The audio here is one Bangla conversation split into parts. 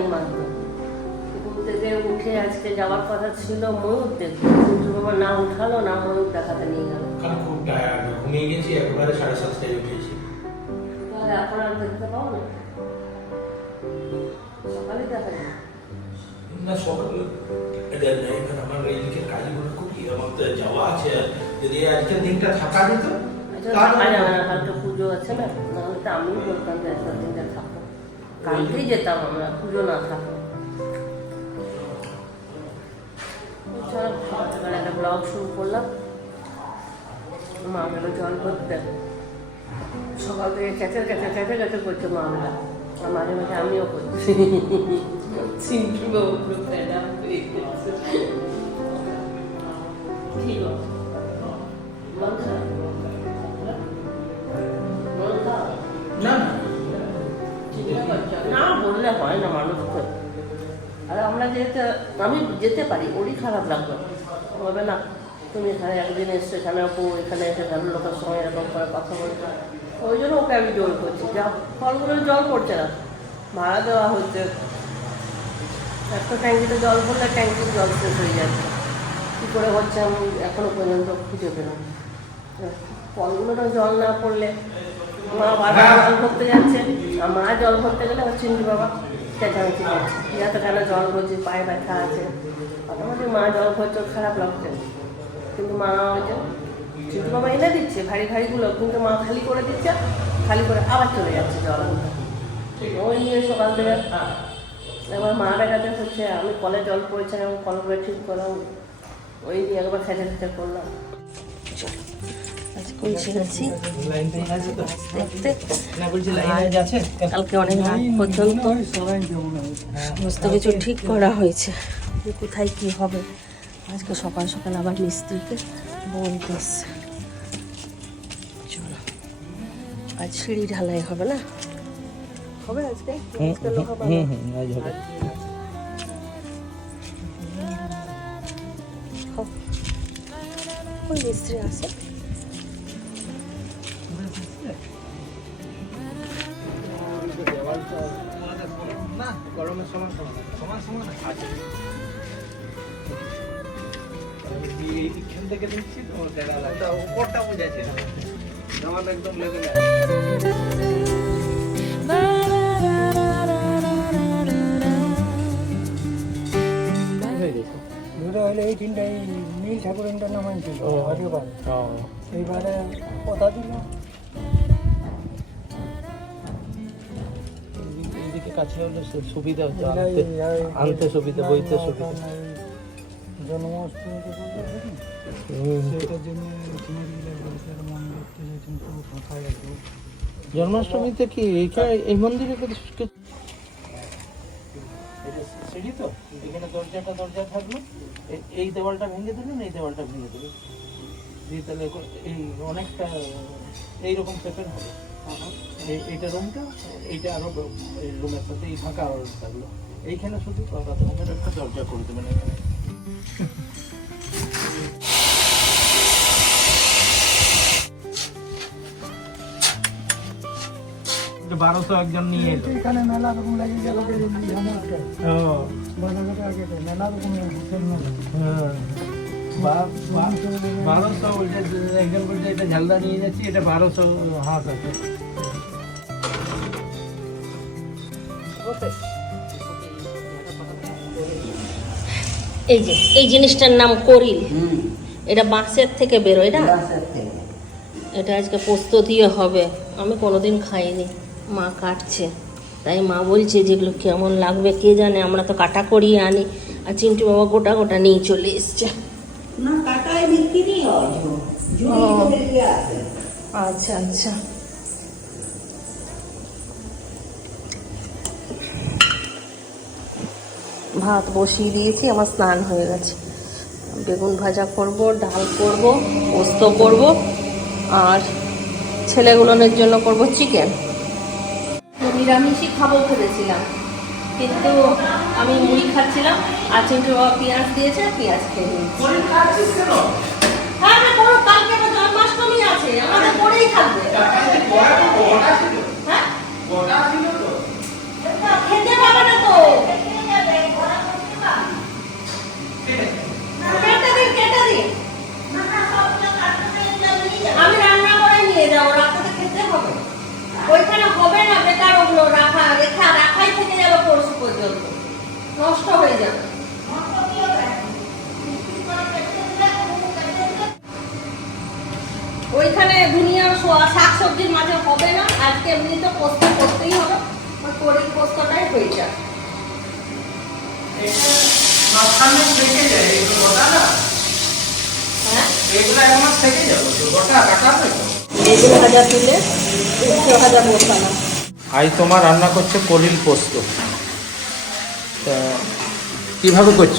এই মাত্র ঘুম উঠে আজকে যাওয়ার কথা ছিল ময়ূর দেখতে। কিন্তু বাবা না উঠালো না ময়ূর দেখাতে নিয়ে গেল। খুব টায়ার্ড ঘুমিয়ে গেছি একবারে সাড়ে সাতটায় উঠেছি। তাহলে এখন আর দেখতে পাও না? সকালে দেখা যায় না সকালে এবার আমার এইদিকে কাজগুলো খুব আমার তো যাওয়া আছে যদি আজকের দিনটা থাকা যেত কালকে পুজো আছে না। নাহলে তো আমিও বলতাম যে দিনটা কালকেই যেতাম আমরা, পুজো না থাকলে। একটা ব্লগ শুরু করলাম। মা গেল জল ভরতে সকাল থেকে ক্যাচের ক্যাচে ক্যাচে ক্যাচে করছে মা গেলা আর মাঝে মাঝে আমিও করছি। চিন্টু বাবু পুরো fed হয় না মানুষকে আর আমরা যেতে আমি যেতে পারি, ওরই খারাপ লাগবে। হবে না, তুমি এখানে একদিন এসছো, এখানে আপু, এখানে এসে ভালো লোকের সঙ্গে এরকম করে কথা বলছো। ওই জন্য ওকে আমি জোর করছি, যা, ফলগুলো জল পড়ছে না। ভাড়া দেওয়া হচ্ছে। একটা ট্যাঙ্কিতে জল পড়লে ট্যাঙ্কির জল শেষ হয়ে যাচ্ছে কী করে হচ্ছে আমি এখনও পর্যন্ত খুঁজে পেলাম না। ফলগুলোটা জল না পড়লে মা বাবা জল ভরতে যাচ্ছে আর মা জল ভরতে গেলে আমার চিন্টু বাবা চেঁচামেচি করছে। ইয়াতে কেন জল ভরছি পায়ে ব্যথা আছে। মোটামুটি মা জল ভরছে খারাপ লাগছে। কিন্তু মা ওই যে চিন্টু বাবা এনে দিচ্ছে ভারী ভারীগুলো কিন্তু মা খালি করে দিচ্ছে খালি করে আবার চলে যাচ্ছে জল। ওই নিয়ে সকাল থেকে এবার মা বেড়াতে হচ্ছে আমি কলে জল পড়ছে আমি কলগুলো ঠিক করলাম। ওই একবার খেতে খেতে করলাম। গেছি দেখতে। কালকে অনেক রাত পর্যন্ত সমস্ত কিছু ঠিক করা হয়েছে। যে কোথায় কি হবে? আজকে সকাল সকাল আবার মিস্ত্রিকে বলতে এসছে চলো। আজ সিঁড়ি ঢালাই হবে না? হবে আজকে? হবে না? হবে। ওই মিস্ত্রি আছে। সমান সমান সমান সমান আছে এইখান থেকে দেখছি তো? দেখা যাচ্ছে উপরটা বুঝাচ্ছে না। আমার একদম লেভেলে দুটো হলে এই তিনটা এই নীল ঠাকুরের নাম আনছিল। এইবারে কথা দিল। কাছে হলে সু- সুবিধা হতো এরা আনতে আনতে সুবিধা বইতে না, সুবিধা। জন্মাষ্টমীতে কি এইখানে এই মন্দিরে তো সিঁড়ি তো এখানে দরজাটা দরজা থাকল। এই- এই দেওয়ালটা ভেঙে দিলেন এই দেওয়ালটা ভেঙে দিলেন। দিয়ে তাহলে এই অনেকটা এইরকম প্যাটার্ন হবে। এইটা রুমটা এইটা আরও এই রুমের সাথে এই ফাঁকা আরও থাকল এইখানে শুধু রুমের একটা দরজা করে দেবেন এখানে বারোশো একজন নিয়ে এলো। এখানে মেলা রকম লাগে হ্যাঁ। বারোশো বলছে একজন বলছে এটা ঝালদা নিয়ে যাচ্ছি এটা বারোশো হাঁস আছে। এই যে এই জিনিসটার নাম করিল। এটা বাঁশের থেকে বেরোয় না? এটা আজকে পোস্ত দিয়ে হবে। আমি কোনোদিন খাইনি। মা কাটছে। তাই মা বলছে যেগুলো কেমন লাগবে কে জানে? আমরা তো কাটা করিয়ে আনি। আর চিন্টু বাবা গোটা গোটা নিয়ে চলে এসছে। আচ্ছা আচ্ছা। ভাত বসিয়ে দিয়েছি আমার স্নান হয়ে গেছে। বেগুন ভাজা করব ডাল করব পোস্ত করব আর ছেলেগুলোনের জন্য করব চিকেন। নিরামিষই খাব ভেবেছিলাম কিন্তু আমি মুড়ি খাচ্ছিলাম আর চিন্তু বাবা পেঁয়াজ দিয়েছে পেঁয়াজ খেয়ে হ্যাঁ, হ্যাঁ, আমাদের পরেই থাকবে হ্যাঁ? বেগুন ভাজা তুলে উচ্ছে ভাজা বসানো আজ তোমার রান্না করছে কলিল পোস্ত। তা কীভাবে করছ?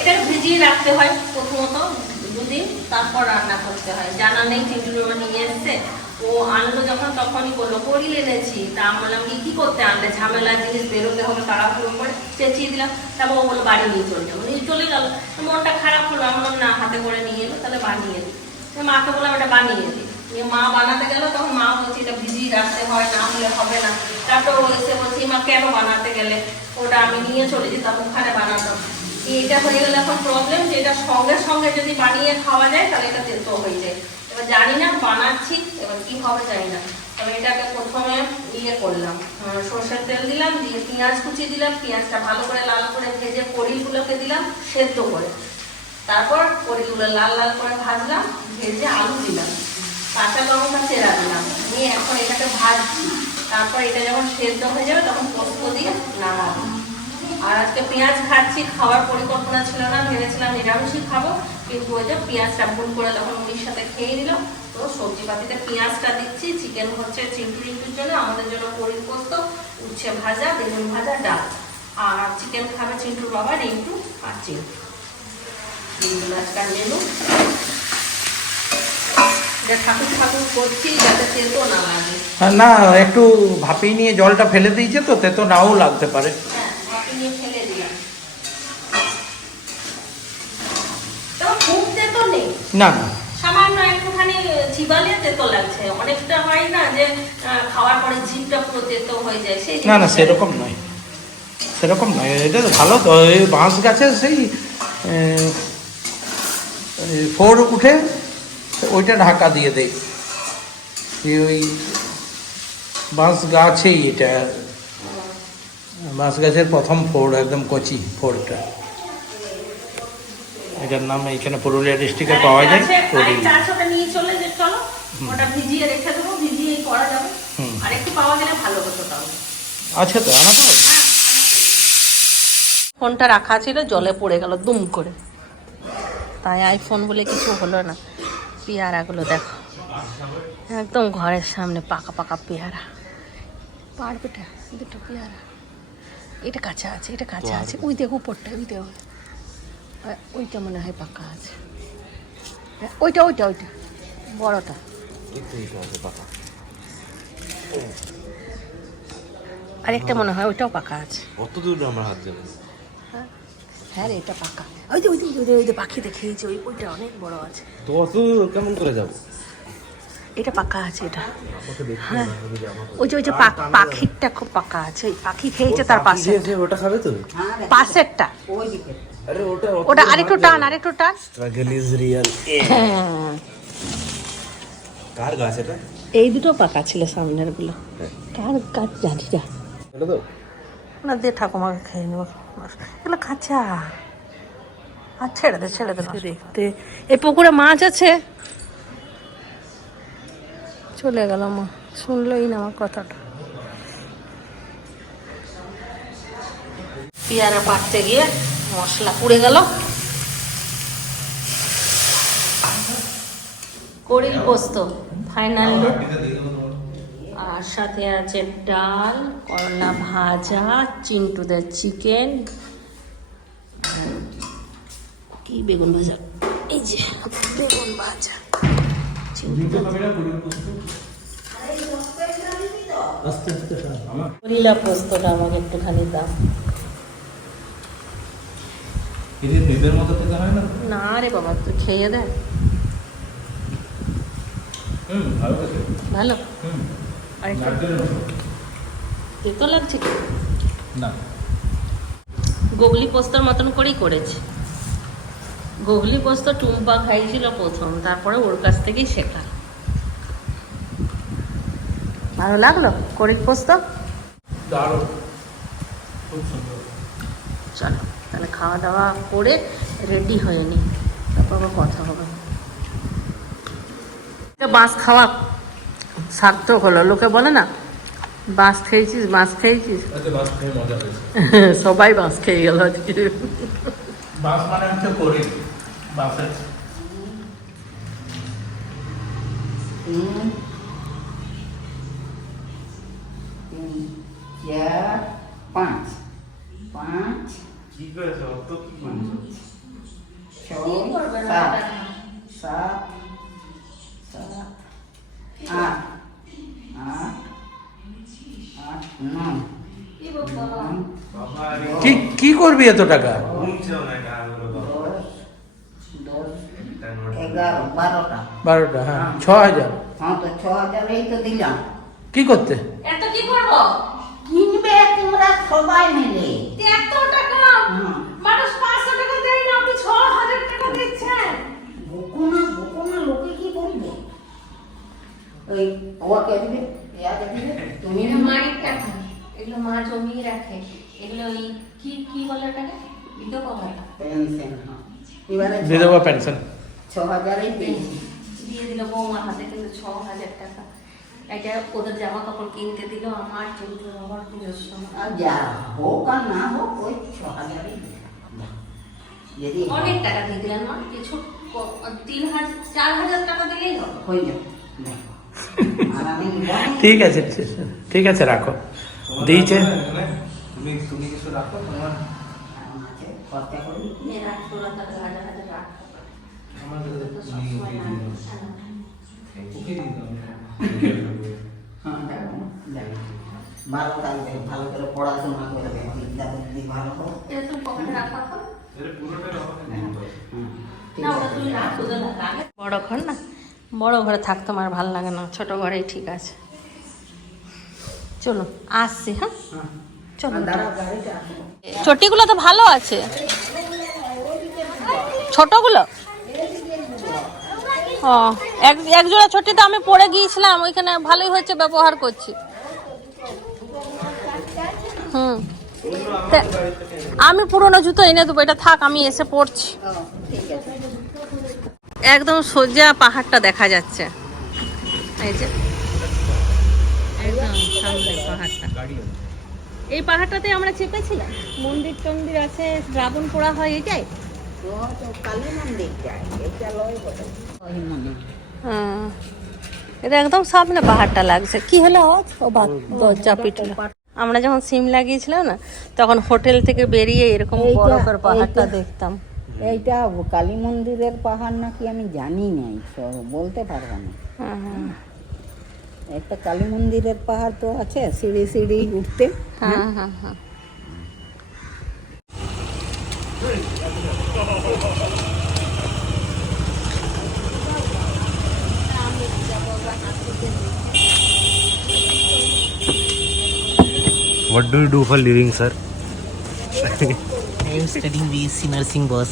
এটা ভিজিয়ে রাখতে হয় প্রথমত দুদিন তারপর রান্না করতে হয়। জানা নেই নিয়ে এসছে। ও আনলো যখন তখনই বলল করিল এনেছি। তা আমি বললাম কি কি করতে আনলে? ঝামেলা জিনিস বেরোতে হবে তাড়াহুড়ো করে। চেঁচিয়ে দিলাম। তারপর ও বলল বাড়ি নিয়ে চলে যাব। নিয়ে চলে গেল। মনটা খারাপ হলো। আমি বললাম না হাতে করে নিয়ে এলো তাহলে বানিয়ে দিই মাকে বললাম এটা বানিয়ে দিই মা বানাতে গেল, তখন মা বলছে, এটা ভিজিয়ে রাখতে হয়, না হলে হবে না। তারপর ও এসে বলছে, মা, কেন বানাতে গেলে? ওটা আমি নিয়ে চলে যেতাম, ওখানে বানাতাম। এটা হয়ে গেলে এখন প্রবলেম যে এটা সঙ্গে সঙ্গে যদি বানিয়ে খাওয়া যায়, তাহলে এটা তেতো হয়ে যায়। এবার জানি না, বানাচ্ছি, এবার কি হবে জানি না। তবে এটাকে প্রথমে ইয়ে করলাম সর্ষের তেল দিলাম, দিয়ে পেঁয়াজ কুচি দিলাম, পেঁয়াজটা ভালো করে লাল করে ভেজে কড়িগুলোকে দিলাম, সেদ্ধ করে। তারপর কড়িগুলো লাল লাল করে ভাজলাম, ভেজে আলু দিলাম। কাঁচা লঙ্কা চেরা দিলাম নিয়ে এখন এটাকে ভাজছি। তারপর এটা যখন সেদ্ধ হয়ে যাবে, তখন পোস্ত দিয়ে নামাবো। আর আজকে পেঁয়াজ খাচ্ছি খাওয়ার পরিকল্পনা ছিল না, ভেবেছিলাম নিরামিষই খাব। কিন্তু ওই যে পেঁয়াজটা ভুল করে তখন মুড়ির সাথে খেয়ে নিলাম তো সবজি পাতিতে পেঁয়াজটা দিচ্ছি। চিকেন হচ্ছে চিন্টু রিন্টুর জন্য, আমাদের জন্য পরির পোস্ত, উচ্ছে ভাজা, বেগুন ভাজা, ডাল। আর চিকেন খাবে চিন্টুর বাবা রিন্টু আর চিন্টু আজকাল মেনু এটা ঠাকুর ঠাকুর করছি যাতে তেতো না হ্যাঁ, না একটু ভাপিয়ে নিয়ে জলটা ফেলে দিয়েছে তো তে তো নাও লাগতে পারে। হ্যাঁ তেতো না না। সামান্য একটুখানি তেতো লাগছে। অনেকটা হয় না যে খাওয়ার পরে জিভটা পুরো তেতো হয়ে যায় সেই না না সেরকম নয়। সেরকম নয়। এটা ভালো তো বাঁশ গাছের সেই ফোর উঠে ওইটা ঢাকা দিয়ে দেয় এই ওই বাঁশ গাছেই এটা। বাঁশ গাছের প্রথম ফোর একদম কচি ফোরটা এটার নাম এখানে পুরুলিয়া ডিস্ট্রিক্টে পাওয়া যায় নিয়ে চলে যে চলো ওটা ভিজিয়ে রেখে দেবো ভিজিয়ে করা যাবে। হুম। আর একটু পাওয়া গেলে ভালো হতো তাহলে আছে তো আনা তো ফোনটা রাখা ছিল জলে পড়ে গেল দুম করে। তাই আইফোন বলে কিছু হলো না। পেয়ারাগুলো দেখো। একদম ঘরের সামনে পাকা পাকা পেয়ারা। পারবেটা দুটো পেয়ারা। এটা কাঁচা আছে এটা কাঁচা আছে। ওই দেখো উপরটা ওই দেখো। ওইটা মনে হয় পাকা আছে। হ্যাঁ, ওইটা ওইটা ওইটা। বড়টা। আরেকটা মনে হয় ওইটাও পাকা আছে। কত দূর আমার হাত যাবে হ্যাঁ রে এটা পাকা। ওই যে ওই যে ওই যে ওই যে পাখি দেখিয়েছে ওই ওইটা অনেক বড় আছে। তো অত কেমন করে যাব? এটা পাকা আছে এটা। হ্যাঁ। ওই যে ওই যে পাখ- পাখিরটা খুব পাকা আছে ওই পাখি খেয়েছে তার পাশে। ওটা খাবে তো? পাশেরটা। আরে ওটা ওটা আরেকটু টান আরেকটু টান। স্ট্রাগল ইজ রিয়েল হ্যাঁ। কার গাছ এটা? এই দুটো পাকা ছিল সামনেরগুলো কার গাছ জানি না। দিয়ে ঠাকুমাকে খেয়ে নেব। এগুলো কাঁচা আর ছেড়ে দে ছেড়ে দে দেখতে এই পুকুরে মাছ আছে? চলে গেল মা শুনলোই না আমার কথাটা। পেয়ারা পাড়তে গিয়ে মশলা পুড়ে গেল। কড়িল পোস্ত ফাইনাল লুক আর সাথে আছে ডাল করলা ভাজা চিন্টু চিন্টুদের চিকেন কি বেগুন ভাজা? এই যে বেগুন ভাজা। করিলা পোস্তটা আমাকে একটুখানি দাও। না? রে বাবা তুই খেয়ে হুম ভালো খেতে ভালো হুম আর একটু নারকেলের মতো। তেতো লাগছে কি? না। গুগলি পোস্তর মতন করেই করেছি। গুগলি পোস্ত টুম্পা খাইছিল প্রথম তারপরে ওর কাছ থেকেই শেখা। ভালো লাগল? করিক পোস্ত? দারুণ। খুব সুন্দর। চলো তাহলে খাওয়া দাওয়া করে রেডি হয়ে নি। তারপর আবার কথা হবে। বাঁশ খাওয়া। সার্থক হলো। লোকে বলে না বাঁশ খেয়েছিস বাঁশ খেয়েছিস? বাস খেয়ে মজা হয়েছে। সবাই বাঁশ খেয়ে গেল আজকে। বাস মানে হচ্ছে করি বাসের তিন তিন চার পাঁচ পাঁচ কি করেছে অত কি করেছে ছয় সাত সাত সাত আট আট আট নয় বাবা কি করবি এত টাকা? না বারোটা বারোটা হ্যাঁ। ছ হাজার হ্যাঁ কি করতে? এত কি করব? কিনবে তোমরা সবাই মিলে। এত টাকা? মানুষ পাঁচশো টাকা দেয় না আপনি ছ হাজার টাকা দিচ্ছেন। বকুনা বকুনা লোকে কি বলবে ওই ওয়াকে দিবে ইয়াকে দিবে তুমি এগুলো মায়ের টাকা এগুলো মা জমিয়ে রাখে। এগুলো ওই কি কি বলে ওটাকে? বিধবা ভাতা পেনশন হ্যাঁ। এবারে ছ- বিধবা পেনশন ছ হাজারই পেয়েছি দিয়ে দিল বৌমার হাতে কিন্তু ছ হাজার টাকা। এটা ওদের জামা কাপড় কিনতে দিল আমার চলতে আমার পুজোর সময় আর যা হোক আর না হোক ওই ছ হাজারই দিবে। যদি অনেক টাকা দিয়ে দিলেন মা কিছু তিন হাজার চার হাজার টাকা দিলেই হবে। হয়ে যাবে। আর আমি ঠিক আছে ঠিক আছে রাখো। দিয়েছে। তুমি তুমি কিছু রাখো? তোমার। ভালো থাকবে ভালো করে পড়াশোনা করবে ভালো হোক বড় ঘর না? বড় ঘরে থাকতে আমার ভালো লাগে না ছোট ঘরেই ঠিক আছে। চলো আসছি হ্যাঁ? হ্যাঁ। চলো। চটিগুলো তো ভালো আছে। ছোটগুলো? ও, এক এক ছটি তো আমি পরে গিয়েছিলাম, ওইখানে ভালোই হয়েছে ব্যবহার করছি। হুম। আমি পুরনো জুতো এনে দেবো, এটা থাক, আমি এসে পড়ছি একদম সোজা পাহাড়টা দেখা যাচ্ছে। এই যে। একদম সামনে পাহাড়টা। এই পাহাড়টাতে আমরা চেপেছিলাম। মন্দির টন্দির আছে রাবণ পোড়া হয় এটাই। এটা হ্যাঁ। এটা একদম সামনে পাহাড়টা লাগছে। কি হলো? দরজা পিটলো আমরা যখন সিম লাগিয়েছিলাম না তখন হোটেল থেকে বেরিয়ে এরকম বড় করে পাহাড়টা দেখতাম। এইটা কালী মন্দিরের পাহাড় নাকি আমি জানি নাই তো বলতে পারব না। হ্যাঁ, হ্যাঁ। একটা কালী মন্দিরের পাহাড় তো আছে সিঁড়ি সিঁড়ি উঠতে হ্যাঁ হ্যাঁ হ্যাঁ What do you do for living, sir? I am studying BSc nursing boss.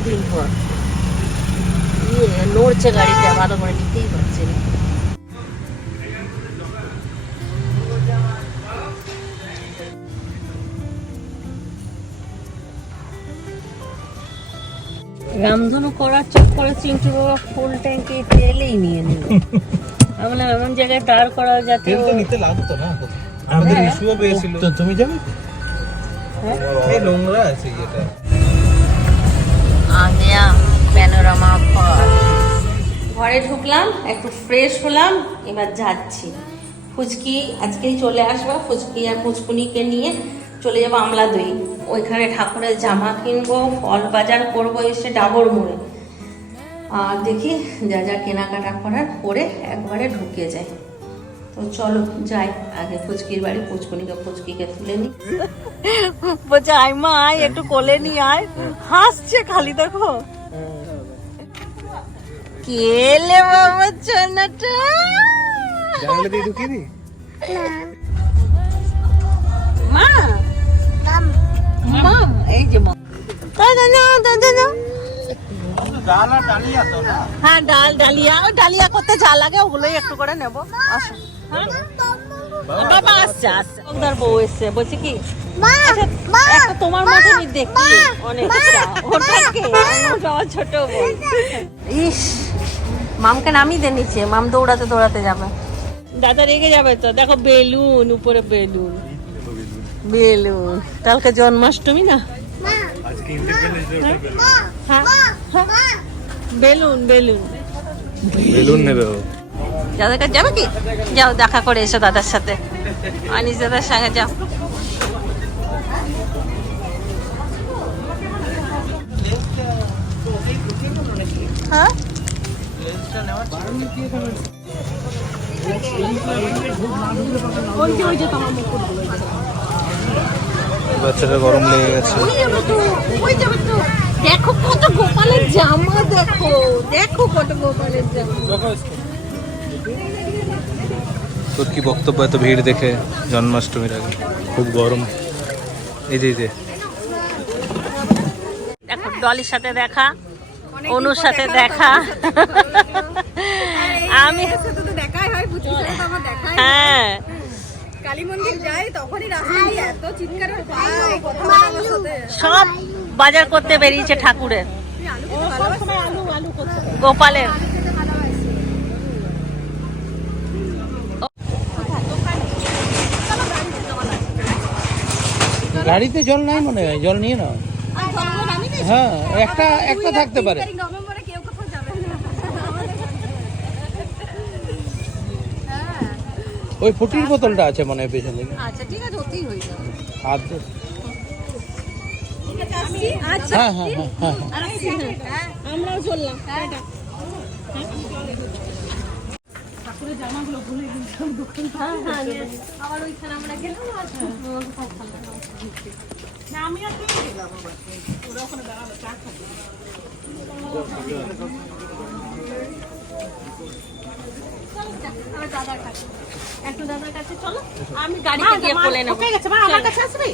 বহুদিন পর ইয়ে নড়ছে গাড়িটা ভালো করে নিতেই পারছে না। রামধনু করার চক্করে চিন্টু বাবা ফুল ট্যাঙ্কি তেলেই নিয়ে নিল। আমি এমন জায়গায় দাঁড় করা যাতে ও- নিতে লাগতো না আমাদের ইস্যুও পেয়েছিল। তো তুমি যাবে এই নোংরা আছে এটা আগ্নেয়াম প্যানোরামা ফল ঘরে ঢুকলাম, একটু ফ্রেশ হলাম, এবার যাচ্ছি। ফুচকি, আজকেই চলে আসব, ফুচকি আর ফুচকুনিকে নিয়ে চলে যাব আমলা দই ওইখানে ঠাকুরের জামা কিনবো, ফল বাজার করব, এসে ডাবর মোড়ে। আর দেখি যা যা কেনাকাটা করার, করে একবারে ঢুকে যায় তো চলো যাই আগে ফুচকির বাড়ি ফুচকুনিকে ফুচকিকে তুলে নি। বলছে আয় মা আয় একটু কোলে নি আয়। হাসছে খালি দেখো। কেলে বাবা চনাটা জানালে দিয়ে ঢুকিয়ে দি। মা। মাম এই যে মা। দাদা না দাদা না ডাল আর ডালিয়া তো হ্যাঁ ডাল ডালিয়া। ও ডালিয়া করতে যা লাগে ওগুলোই একটু করে নেব। আসো? বাবা আসছে আসছে। ওদের বউ এসছে বলছে কি আচ্ছা, একটা তোমার মতনই দেখতে। অনেকটা ওটাকে আমার ছোট বোন ইস মামকে নামিয়ে দিয়ে নিচ্ছে মাম দৌড়াতে দৌড়াতে যাবে। দাদা রেগে যাবে তো দেখো বেলুন উপরে বেলুন। বেলুন কালকে জন্মাষ্টমী না? হ্যাঁ হ্যাঁ। Balloon balloon. বেলুন নেবে ও। দাদার কাছে যাবে কি? যাও দেখা করে এসো দাদার সাথে। আনিস দাদার সঙ্গে যাও। হ্যাঁ? বাচ্চাটা গরম লেগে গেছে। দেখো কত গোপালের জামা দেখো। দেখো কত গোপালের জামা। তোর কি বক্তব্য এত ভিড় দেখে জন্মাষ্টমীর আগে? খুব গরম। এই যে দেখো ডলির সাথে দেখা অনুর সাথে দেখা। আমি দেখাই হয় হ্যাঁ। সব বাজার করতে বেরিয়েছে ঠাকুরের। গোপালের। গাড়িতে জল নাই মনে হয় জল নিয়ে নাও। হ্যাঁ একটা একটা থাকতে পারে। না। ওই ফুটির বোতলটা আছে মনে হয় পেছনে আচ্ছা ঠিক আছে ওতেই হয়ে যাবে। হাত আচ্ছা হ্যাঁ হ্যাঁ হ্যাঁ হ্যাঁ। আমরাও চললাম টাটা আবার ওইখানে আমরা গেলাম আর আমি আর তুই গেলাম আবার। ওরা ওখানে দাঁড়াল চা খাবে। একটু দাদার কাছে চলো আমি গাড়িতে গিয়ে নেব। মা আমার কাছে আসবে?